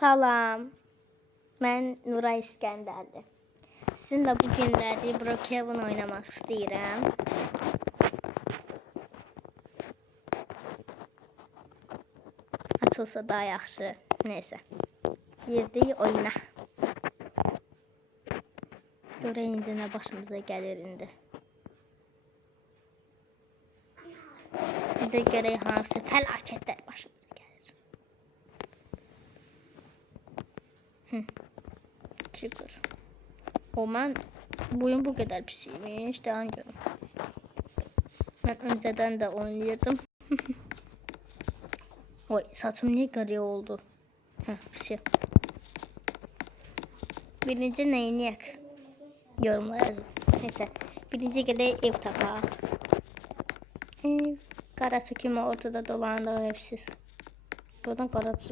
Salam, mən Nuray İskəndərli. Sizinlə bu günləri Brookhaven oynamaq istəyirəm. Açılsa daha yaxşı. Neyse. Girdik oyuna. Görək indi nə başımıza gəlir indi. Bir də görək hansı fəlakətlər başımıza gəlir. Şükür. O mən boyum bu qədər pisiymiş. Daha görüm. Mən öncədən də oynayırdım. Oy, saçım niye qırı oldu? Pis. Birinci neyini yak? Yorumlara yazın. Neyse. Birinci gedək ev tapaq. Ev. Qarası kimi ortada dolandı o evsiz. Buradan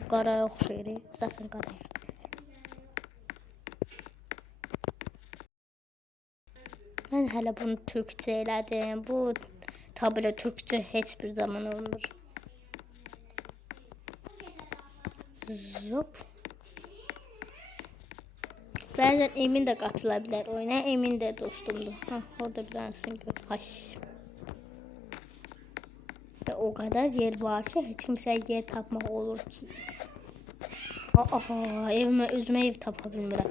qaraya oxşayır. Zaten qaraya. Mən hələ bunu türkçə elədim. Bu tabilə türkçə heç bir zaman olmur. Zop. Bəzən Emin də qatıla bilər oyuna. Emin də dostumdur. Orada bir tanesini gör. Ay. O kadar yer var ki hiç kimseye yer tapmaq olur ki. Evime özüme ev tapa bilmirəm.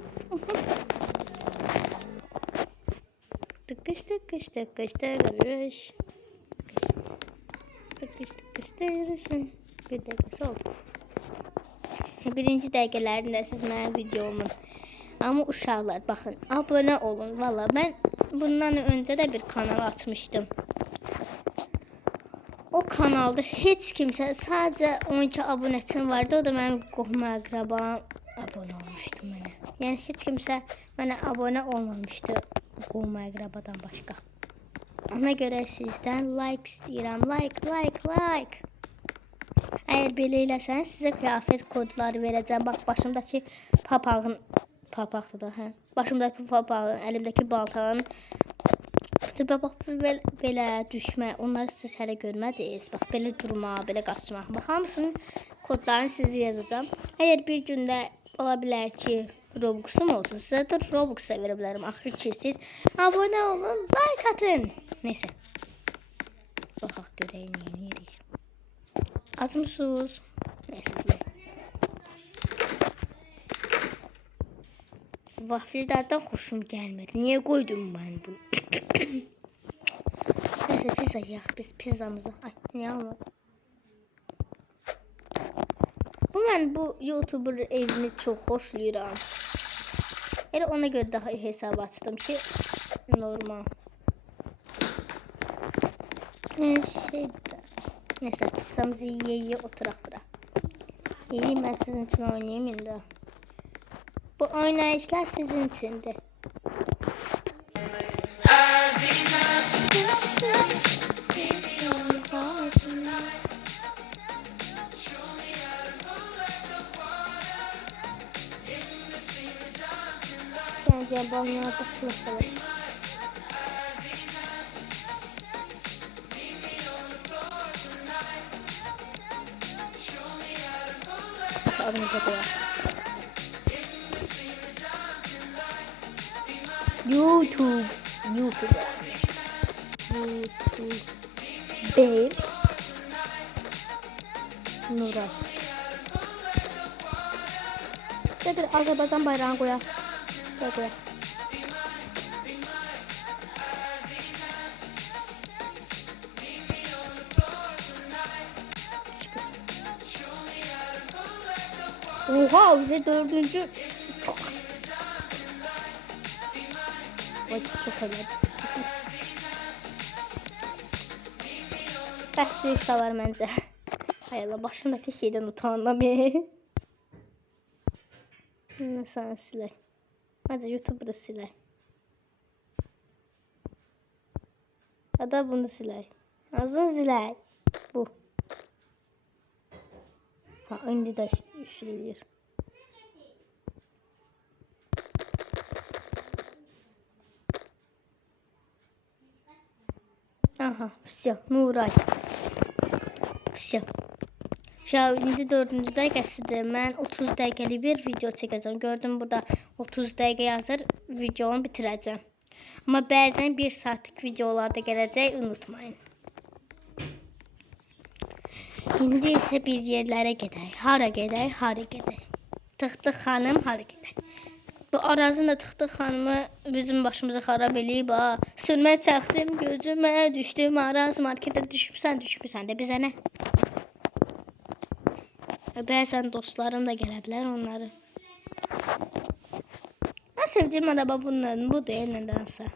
Tıkış tıkış tıkış tıkış. Tıkış tıkış tıkış. Bir dəqiqəsi oldu. Birinci dəqiqələrində siz mənim videomun. Ama uşaqlar baxın, abone olun. Valla ben bundan önce de bir kanal açmıştım. O kanalda heç kimsə, sadece 12 abunəçim vardı. O da mənim qohum əqrabam abone olmuşdu mənə. Yəni heç kimsə mənə abone olmamışdı qohum əqrabadan başqa. Ona görə sizdən like istəyirəm. Like. Əgər belə eləsəniz sizə qiyafət kodları verəcəm. Bax başımdakı papağın papaqdır da, Başımdakı papağın, əlimdəki baltanın bax belə düşmə. Onları siz hələ görmədiniz. Bax belə durma, belə qaçma. Bax hamısının kodlarını sizə yazacağam. Əgər bir gündə ola bilər ki, Robux'um olsun, sizə də Robux verə bilərəm. Axır ki siz abone olun, like atın. Neyse. Baxaq görək nə edirik. Açmısınız? Neyse. Vafillerden hoşum gelmedi. Niye koydum ben bunu? Neyse pizza yak biz pizzamızı. Ay niye olmadı? Ben bu YouTuber evini çok hoşlayıram. Elə ona göre daha iyi hesap açtım ki normal. Neyse pizzamızı yiye oturak bırak. Yiyeyim ben sizin için oynayayım indi. Bu oynayışlar sizin içindi. Bence banlanacak kimse var. Aramıza koyalım. YouTube değil Nuray. Bir Azerbaycan bayrağını koyalım. Koyalım. Oha bize dördüncü çok önemli. Bəsdir uşaqlar məncə. Hay Allah, başımdakı şeydən utandım. Sana silək. Məncə YouTuber'ı silək. Ya da bunu silək. Azın silək. Bu. İndi də işləyir. Aha, все, Nuray. Все. Ya indi 4-cü dəqiqəsidir. Mən 30 dəqiqəlik bir video çəkəcəm. Gördüm burada 30 dəqiqə yazır. Videonu bitirəcəm. Amma bəzən 1 saatlik videolar da gələcək, unutmayın. İndi isə biz yerlərə gedək. Hara gedək? Hara gedək? Tıxtıq xanım hara gedək? Bu Arazın da Tıxtıq xanımı bizim başımıza xarab eləyib ha. Sürmə çaxdım gözümə, düşdüm Araz marketə düşübsən də bizə nə? Bəzən dostlarım da gələ bilər onları. Mən sevdiyim araba bunların, bu deyil nədənsə.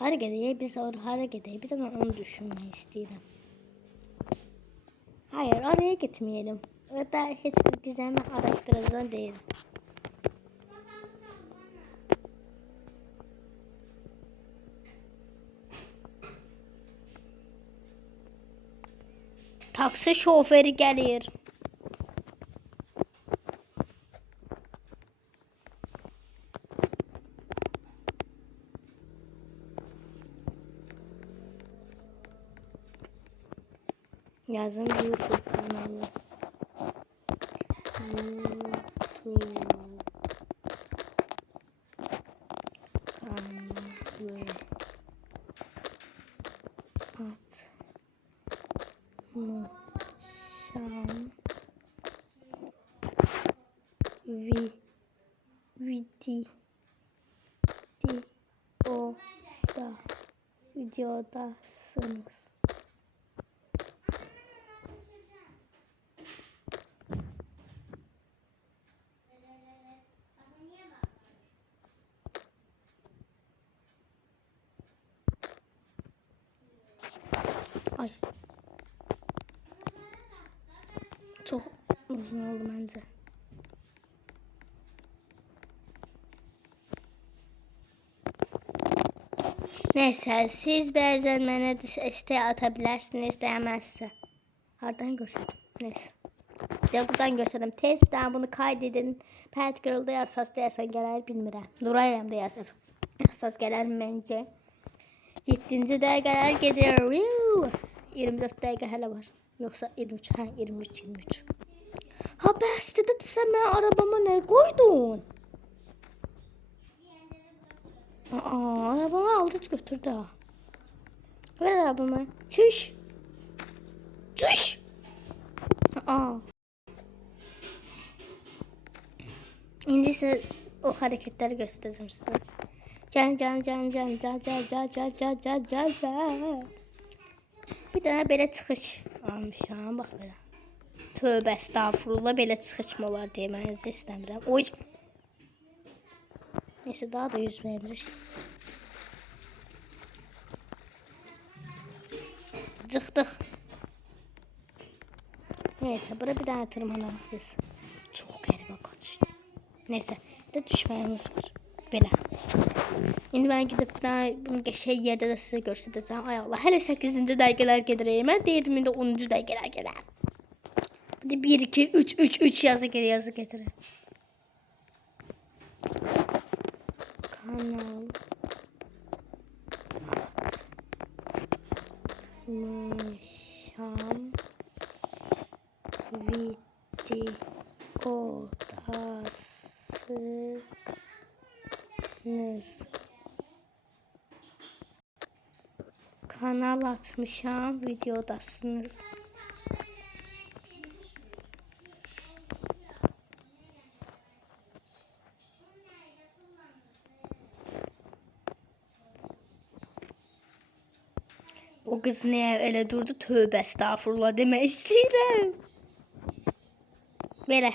Hara gedək, biz hara gedək, bir də mən onu düşünmək istəyirəm. Hayır, oraya gitmeyelim. Orada heç bir gizemi araştıracağım değil. Taksi şoförü gəlir. Yazın YouTube kanalı. YouTube kanalı. Atmışam. Videodasınız. Ay. Çok uzun oldu bence. Neyse siz bəzən mənə istəyə ata bilərsiniz, dəyməzsə. Hardan görsədim? Neyse. De buradan görsədim. Tez bir daha bunu kaydedin. Pet Girl'da yazsaz deyəsən gələr bilmirəm. Nurayəm da yazır. Yazsaz gələr məncə. 7-ci dəqiqələr gedir. 24 dəqiqə hələ var. Yoxsa 23, hə 23. Ha bəsdir də sən mən arabama nə qoydun? Arabamı aldı götürdü ha. Ver arabamı. Çüş. Çüş. İndi ise o hareketleri göstereceğim size. Can. Bir tane belə çıxış almışam, bax belə. Tövbə estağfurullah, belə çıxış mı olar demənizi istəmirəm. Oy. Neyse daha da yüzməyimizi. Çıxdıq. Neyse bura bir tane tırmanaq biz. Çox qəribə qaçışdı. Neyse bir də düşməyimiz var. Belə. İndi mən gidip bunu qəşəng yerdə də sizə göstərəcəm. Ay Allah, hələ 8-ci dəqiqələr gedirəm. Mən deyirdim indi 10-cu dəqiqələr gedirəm. Hadi 1 2 3 yazı getirəm. Kanal atmışam videodasınız. Kanal atmışam videodasınız. O kız ne öyle durdu, tövbe estağfurullah demek istəyirəm. Belə.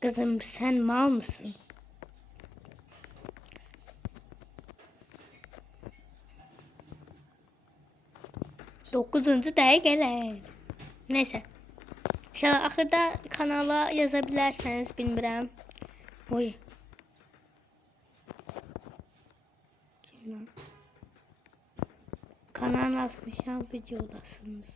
Kızım sen mal mısın? Dokuzuncu dəqiqələr. Neyse. İnşallah axırda kanala yazabilirsiniz, bilmirəm. Oy. Kanal atmışam videodasınız.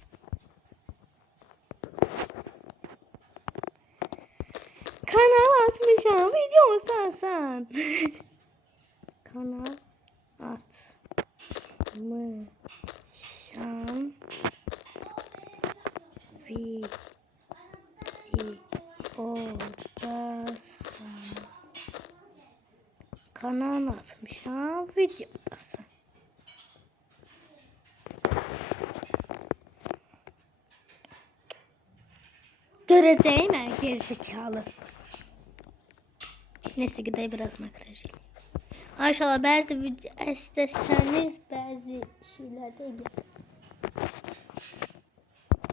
Kanal atmışam videodasın. Kanal atmışam Şam videodasan. Kanal atmışam videodasan. Göreceğim ben gerizekalı. Neyse gidelim biraz makyaj. Maşallah bazı video isteseniz bazı şeyler de bir.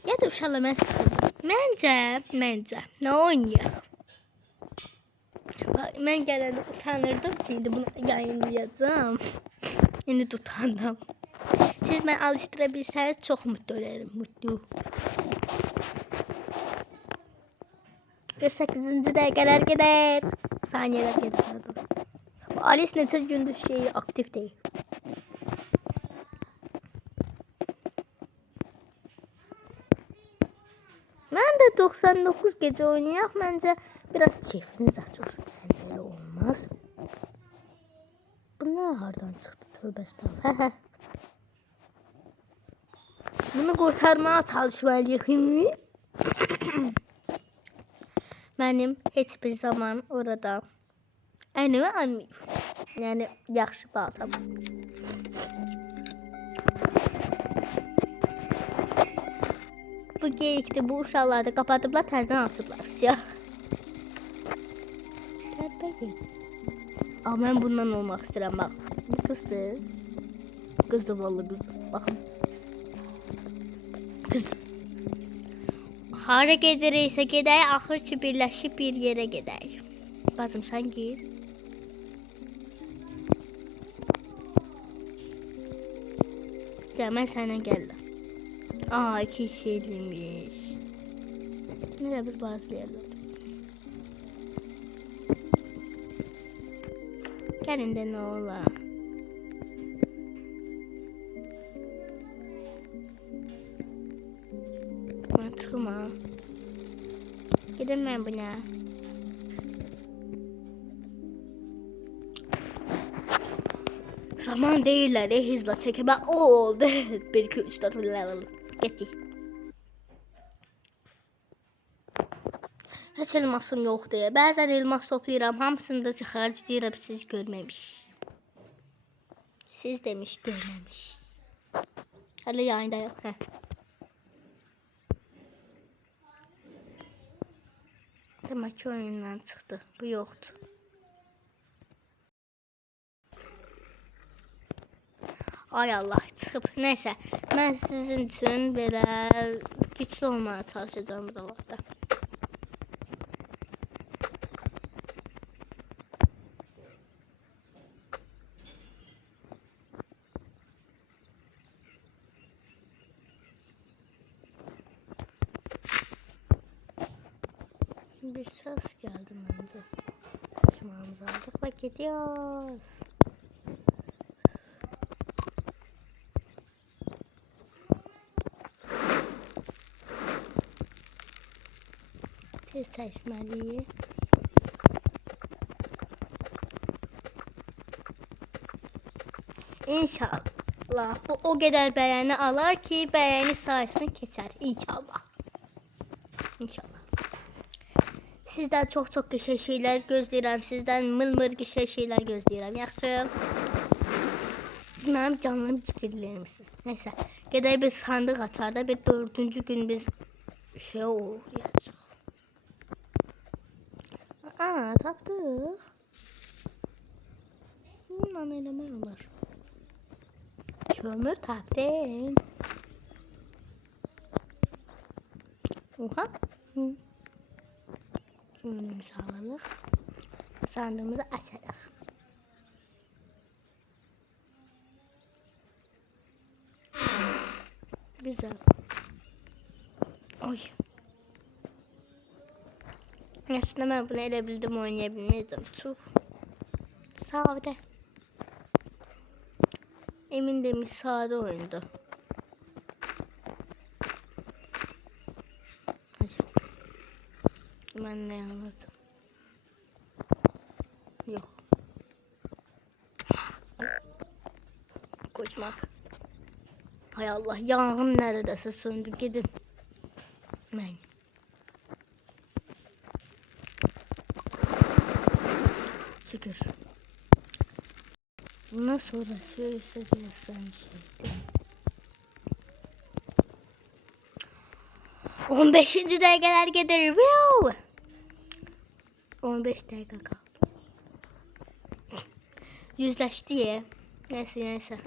Ya da uşaqlar mən sizin. Məncə nə oynayaq? Mən gələndə utanırdım ki, indi bunu yayınlayacağım. İndi də utandım. Siz məni alıştıra bilsəniz çox mutlu olarım. Mutlu. 48-ci dəqiqələr gedər. Saniyələr gedər. Alice neçə gündür şeyi aktif değil. Ben de 99 gece oynayaq. Məncə biraz keyfiniz açılsın. Yani böyle olmaz. Bu ne hardan çıxdı? Tövbə estağfurullah. Bunu kurtarmaya çalışmalıyıq. Mənim heç bir zaman orada ənimi almayıb. Yani yaxşı baltam. Bu geyikdi, bu uşaqları da qapatıblar, təzdən atıblar. Siyah. Tərpə girdi. Amma mən bundan olmaq istəyirəm, bax. Bu qızdır. Qızdır, vallahi qızdır. Baxın. Qızdır. Hara gediriksə gedək, axır ki birləşib bir yerə gedək. Bacım sən gir. Gəl, mən səndən gəldim. Aa, 2 şeyliymiş. Nereye bir bazı yerler. Gelin de ne ola. Matuma. Gidin ben buna. Zaman değiller, hızla çekip ben o oldu. 1 2 3 4 level. Getdik. Heç elmasım yoxdur. Bəzən elmas toplayıram, hamısını da xərcləyirəm, siz görməmiş. Siz demiş görməmiş. Hələ yayında yox, hə. Demək ki oyundan çıxdı. Bu yoxdur. Ay Allah, çıxıb. Nəysə, mən sizin üçün belə güclü olmaya çalışacağım buralarda. Bir ses geldi bence. Koşmamızı aldık ve gidiyoruz. Tez seçmeliyiz. İnşallah bu o kadar beğeni alır ki beğeni sayısını keçer. İnşallah. İnşallah. Sizden çok geçen şeyler gözləyirəm. Sizden mıl geçen şeyler gözləyirəm. Yaxşı. Siz mənim canlarım cikirlərimsiniz. Neyse. Gedək bir sandıq atar da bir 4-cü gün biz şey uğrayacaq. Aa, tapdıq. Bundan eləmək olar. Kömür tapdım. Oha. Kömürümüzü alalım. Sandığımızı açarıq. Güzel. Oy. Aslında ben bunu elə bildim oynayabilmeydim. Çok. Sağ ol de. Emin demiş sade oyundu. Ben ne anladım? Yok. Koşmak. Hay Allah, yanğın neredəsə söndü. Gidin. Mən. Şükür. Bundan sonra söylese gelsen şeydi. 15. dəqiqələr gedir. Wow! 15 dəqiqə qaldı. Yüzləşdi ya. Neyse.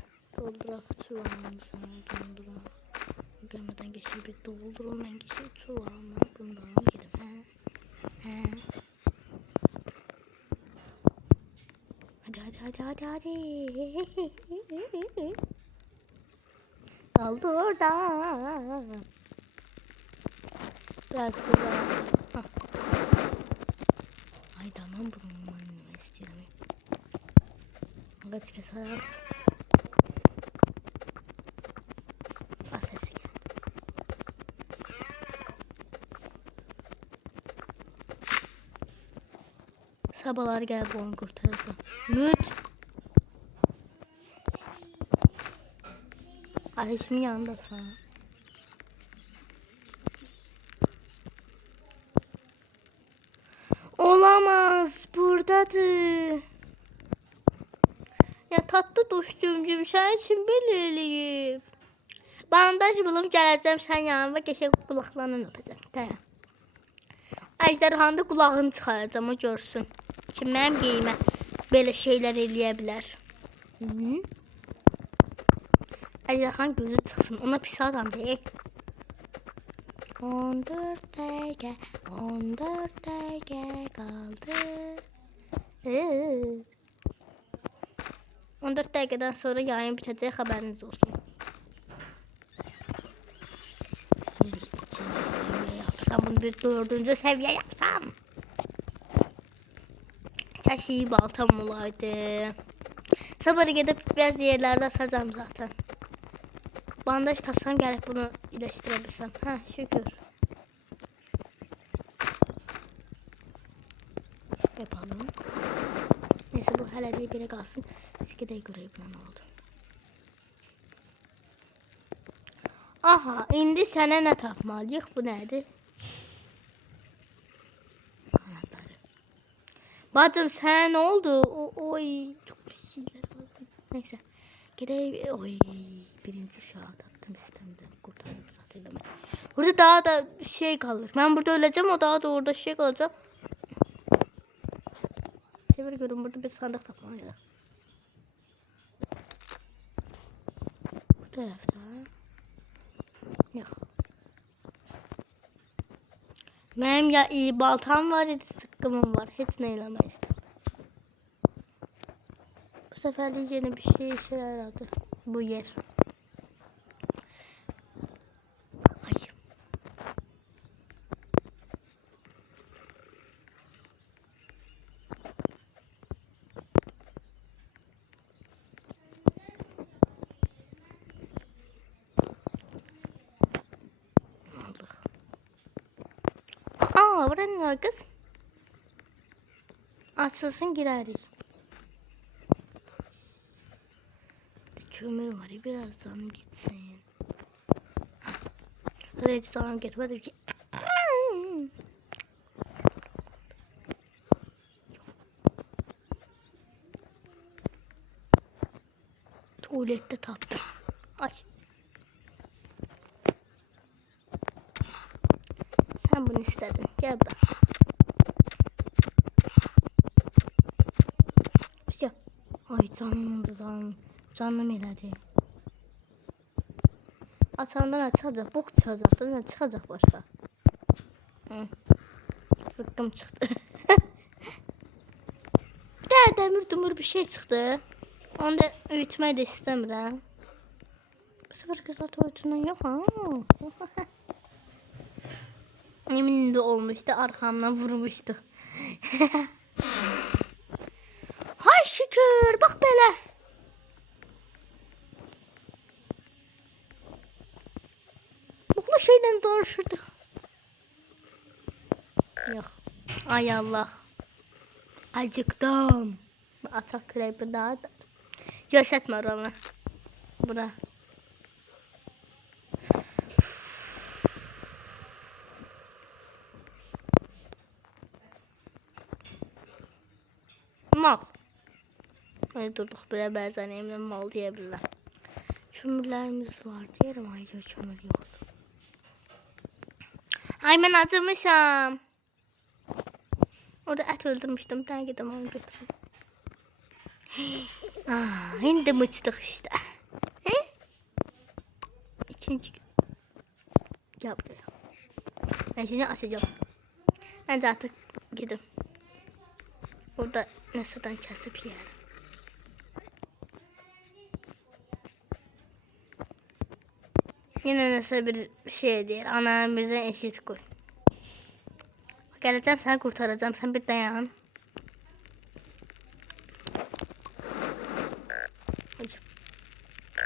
Dolduraq çuvalımızı. Dolduraq. Gəlmədən geçir bir doldurun. Mən geçir çuvalımı. Bundan gedim. Hə. Hadi. Aldı oradan. Biraz rahat. Ay tamam bunu istiyorum. Kaç kez hayat. Sesi geldi. Sabahlar gel bu onu kurtaracağım. Müt. Ateşimin yanında sana. Olamaz. Buradadır. Ya tatlı dostumcum, sen için belirleyip. Bandaj bulup geleceğim sen yanıma, geçen kulaklarını öpeceğim. Tamam. Ejderhanın da kulağını çıxaracağım, o görsün. Ki mənim qeymə belə şeylər eləyə bilər. Ejderhanın gözü çıxsın, ona pis adam deyil. 14 dəqiqə qaldı. 14 dəqiqədən sonra yayın bitəcək, xəbəriniz olsun. Bunu bir 4. seviye yapsam. Çeşiyi baltam olaydı. Sabahı gidip biraz yerlerde asacağım zaten. Bandaj tapsam gelip bunu iyileştirebilsem. Ha şükür. Yapalım. Neyse bu hele değil biri kalsın. Eskide göre ne oldu. Aha indi sənə nə tapmalıyıq? Bu nədir? Kanatları. Bacım sen ne oldu? Oy çok pis şeyler oldu. Neyse. Gidelim. Oy birinci uşağı taktım istemdim. Kurtardım zaten. Burada daha da şey kalır. Ben burada öleceğim, o daha da orada şey kalacak. Çevir görün, burada bir sandık tapmalıyıq. Bu tarafta. Yok. Benim ya iyi baltam var ya da sıkkımım var. Hiç ne eylemeyiz. Bu sefer de yeni bir şey işe yaradı. Bu yer. Ay. Aa, burada ne var kız? Açılsın girerik. Kömür var ya, birazdan gitsin. Hadi hiç canım gitmedi ki. Tuvalette taptım. Ay. Sen bunu istedin. Gel bırak. İşte. Ay canım elədi. Açandan açacaq. Bok çıxacaq da nə çıxacaq başqa? Zıqqım çıxdı. Demir bir şey çıxdı. Onu da ütmək də istəmirəm. Bu sefer kızlar tuvaletindan yok ha. Eminim de olmuştu, arkamdan vurmuştu. Hay şükür, bak böyle. Bu şeyden doğuşurduk. Yok. Ay Allah. Acıktım. Atak krepi daha da. Gösterme oranı. Bura. Öyle durduk belə bəzən emlə mal deyə bilirlər. Kömürlərimiz var deyirəm, ay gör kömür yoxdur. Ay mən acımışam. Orada ət öldürmüşdüm, bir dənə gedim onu götürüm. İndi mıçdıq işte. İkinci gün. Gel buraya. Ben şimdi açacağım. Bence artık gidin. Orada neseden kesip yer. Yine nasıl bir şey değil. Anam bize eşit koy. Geleceğim sen kurtaracağım. Sen bir dayan.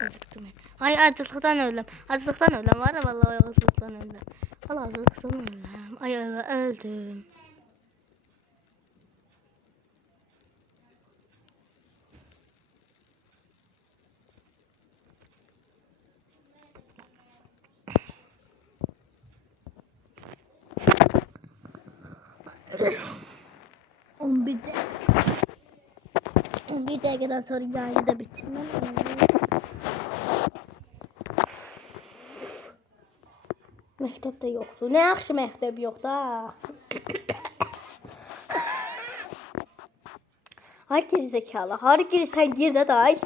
Acıktım. Ay acılıktan öldüm. Acılıktan öldüm. Var ya vallahi acılıktan öldüm. Vallahi acılıktan öldüm. Ay öldüm. Bir dakikadan sonra yayını da bitirmem. Məktəbdə yoxdur. Nə yaxşı məktəb yox da. Hay gerizekalı. Hara girirsən gir də day.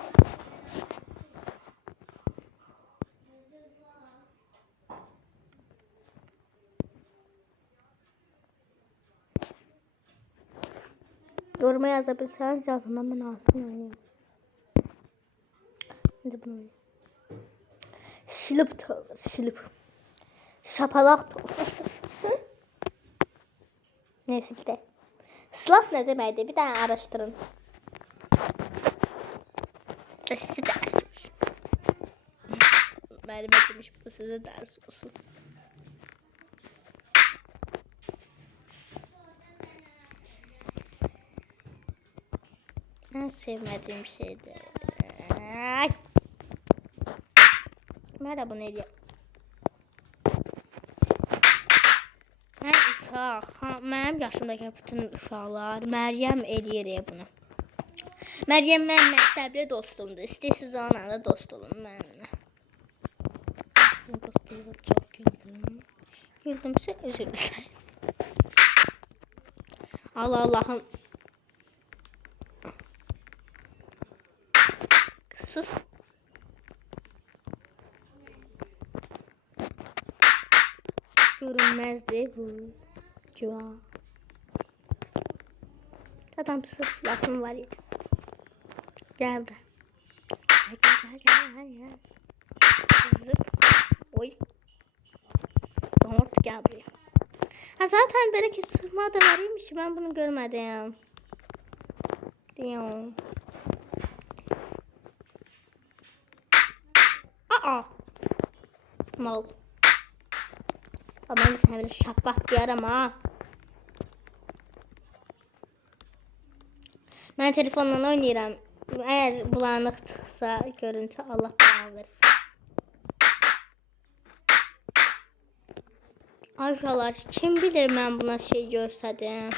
Yoruma yazabilseniz yazından ben alsın oynayayım. Şimdi bunu oynayayım. Şılıp tövbe şılıp. Şapalak tövbe. Neyse ki de. Slap ne demekdir? Bir tane araştırın. Size ders olsun. Benim demiş bu size ders olsun. En sevmediğim şeydi. Merhaba bunu ediyor. Mən uşaq, mənim yaşımdakı bütün uşaqlar Məryəm eləyir bunu. Məryəm mənim məktəbli dostumdur. İstəyirsiniz onunla da dost olun mənimlə. Sizin dostunuza çox güldüm. Güldümsə özür dilərim. Allah Allah'ım. Sus. Görünmezdi bu civa. Adam silahım var idi. Gel buraya. Gel. Zıp. Oy. Sonra gel buraya. Ha zaten bereket sırma da varıymış. Ben bunu görmedim. Diyorum. Mal. Ama ben de sana böyle şapak diyarım ha. Ben telefonla oynayıram. Eğer bulanık çıksa görüntü Allah bana versin. Arkadaşlar kim bilir ben buna şey görsədim.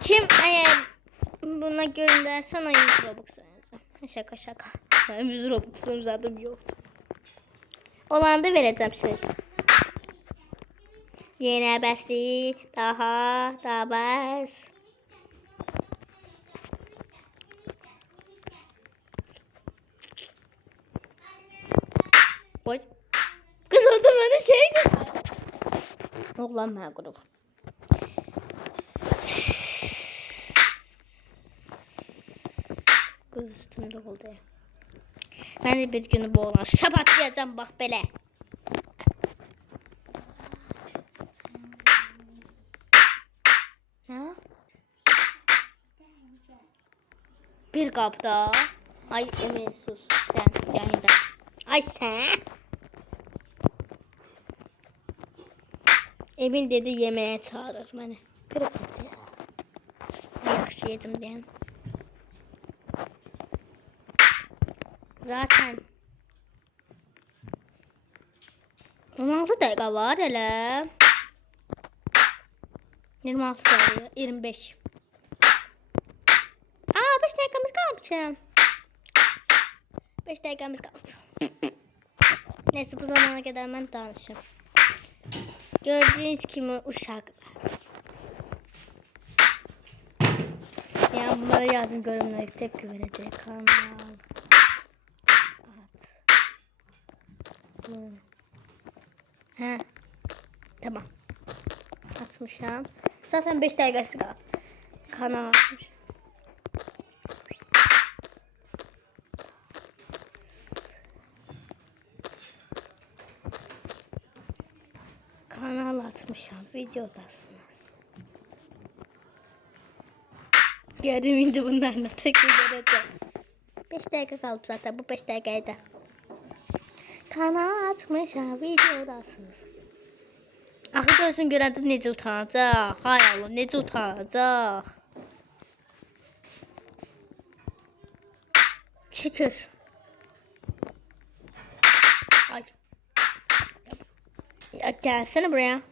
Kim eğer buna göndərsən o 100 Robux verəcəm. Şaka. Benim 100 Robux'um zaten yoktu. Olanı da verəcəm söz. Yenə bəsli, daha bəs. Oy. Kız orada bana şey göster. Oğlan məqulub. Kız üstümde oldu. Ben de bir günü bu olan şapatlayacağım bak belə. Ha? Bir kapta. Ay Emin sus. Ben yayında. Ay sen. Emin dedi yemeğe çağırır beni. Bir kapta. Yaxşı yedim diyen. Zaten 16 dakika var hele. 26 sayıyor. 25. Aa 5 dakikamız kalmış. 5 dakikamız kalmış. Neyse bu zamana kadar ben danışım. Gördüğünüz kimi uşaklar. Yani bunlara yazın görümler tepki verecek. Kanal. At. He. Tamam. Atmışam. Zaten 5 dakikası kaldı. Kanal atmış. Kanal atmışam. Videodasınız. Gördüm indi bunlarla tekrar göreceğim. 5 dakika kaldı zaten bu 5 dakikaydı. Kanal atmışam. Videodasınız. Axı görsün görəndə necə utanacaq. Hay Allah, necə utanacaq. Şükür. Ay. Ya, gelsene buraya.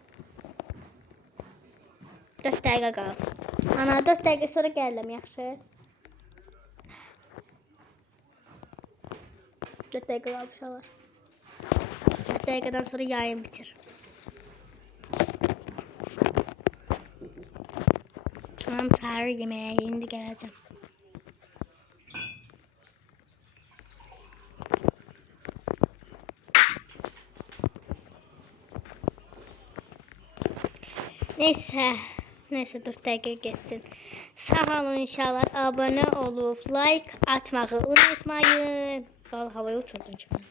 4 dəqiqə qalıb. Ana 4 dəqiqə sonra gəlirəm, yaxşı. 4 dəqiqə qalıb uşaqlar. 4 dəqiqədən sonra yayın bitir. Tamam səhər yeməyə indi gələcəm. Neyse 4 dəqiqə geçsin. Sağ olun inşallah. Abone olup like atmayı unutmayın. Vallahi havaya oturdum ki ben.